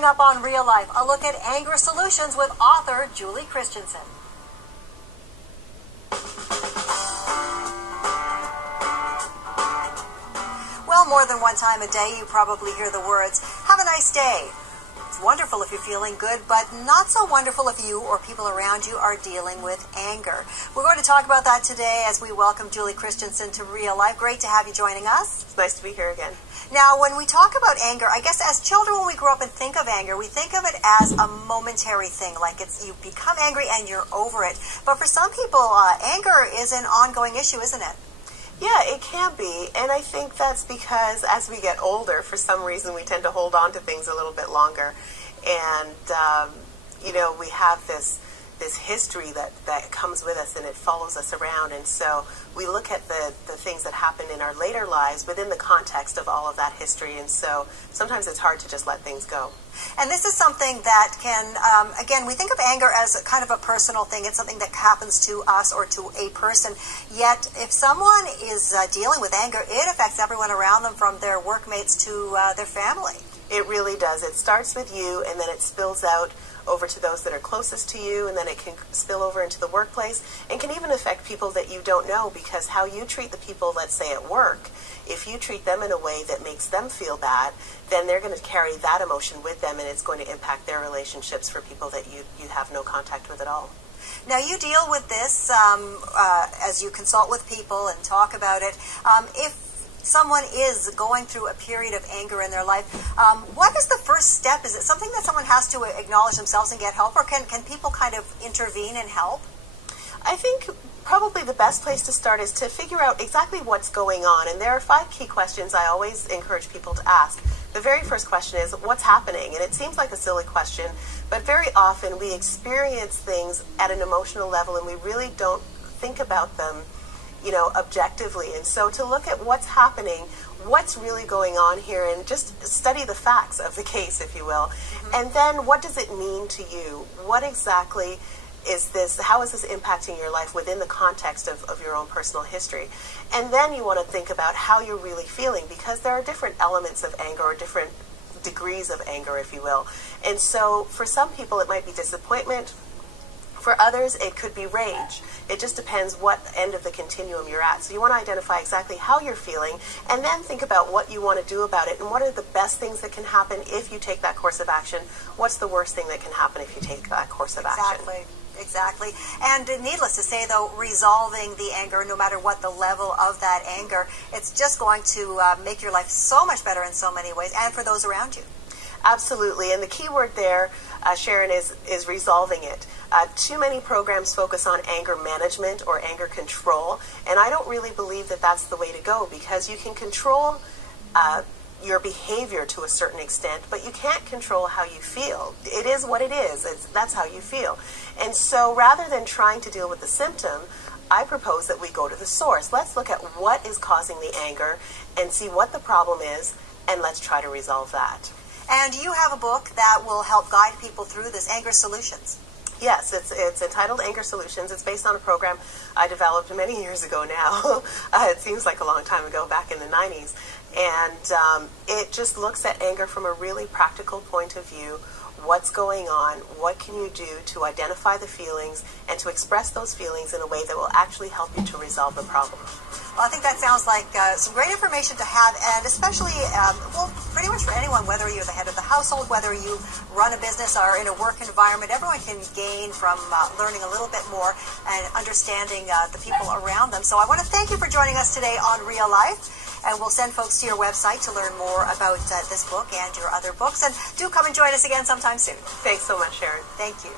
Coming up on Real Life, a look at anger solutions with author Julie Christensen. Well, more than one time a day, you probably hear the words, "Have a nice day." It's wonderful if you're feeling good, but not so wonderful if you or people around you are dealing with anger. We're going to talk about that today as we welcome Julie Christensen to Real Life. Great to have you joining us. It's nice to be here again. Now, when we talk about anger, I guess as children, when we grow up and think of anger, we think of it as a momentary thing, like you become angry and you're over it. But for some people, anger is an ongoing issue, isn't it? Yeah, it can be, and I think that's because as we get older, for some reason, we tend to hold on to things a little bit longer, and we have this history that comes with us and it follows us around, and so we look at the things that happen in our later lives within the context of all of that history, and so sometimes it's hard to just let things go. And this is something that can, again, we think of anger as kind of a personal thing. It's something that happens to us or to a person. Yet, if someone is dealing with anger, it affects everyone around them, from their workmates to their family. It really does. It starts with you, and then it spills out over to those that are closest to you, and then it can spill over into the workplace, and can even affect people that you don't know, because how you treat the people, let's say at work, if you treat them in a way that makes them feel bad, then they're going to carry that emotion with them, and it's going to impact their relationships for people that you have no contact with at all. Now, you deal with this as you consult with people and talk about it. If someone is going through a period of anger in their life, what is the first step? Is it something that someone has to acknowledge themselves and get help, or can people kind of intervene and help? I think probably the best place to start is to figure out exactly what's going on, and there are 5 key questions I always encourage people to ask. The very first question is, what's happening? And it seems like a silly question, but very often we experience things at an emotional level and we really don't think about them objectively. And so to look at what's happening, what's really going on here, and just study the facts of the case, if you will. Mm-hmm. And then what does it mean to you? What exactly is this? How is this impacting your life within the context of your own personal history? And then you want to think about how you're really feeling, because there are different elements of anger, or different degrees of anger, if you will. And so for some people it might be disappointment. For others, it could be rage. It just depends what end of the continuum you're at. So you want to identify exactly how you're feeling, and then think about what you want to do about it, and what are the best things that can happen if you take that course of action. What's the worst thing that can happen if you take that course of action? Exactly. And needless to say, though, resolving the anger, no matter what the level of that anger, it's just going to make your life so much better in so many ways, and for those around you. Absolutely, and the key word there, Sharon, is resolving it. Too many programs focus on anger management or anger control, and I don't really believe that that's the way to go, because you can control your behavior to a certain extent, but you can't control how you feel. It is what it is. That's how you feel. And so rather than trying to deal with the symptom, I propose that we go to the source. Let's look at what is causing the anger and see what the problem is, and let's try to resolve that. And you have a book that will help guide people through this, Anger Solutions. Yes, it's entitled Anger Solutions. It's based on a program I developed many years ago now. It seems like a long time ago, back in the 90s. And it just looks at anger from a really practical point of view. What's going on? What can you do to identify the feelings and to express those feelings in a way that will actually help you to resolve the problem? Well, I think that sounds like some great information to have, and especially, pretty much for anyone, whether you're the head of the household, whether you run a business or in a work environment, everyone can gain from learning a little bit more and understanding the people around them. So I want to thank you for joining us today on Real Life. And we'll send folks to your website to learn more about this book and your other books. And do come and join us again sometime soon. Thanks so much, Sharon. Thank you.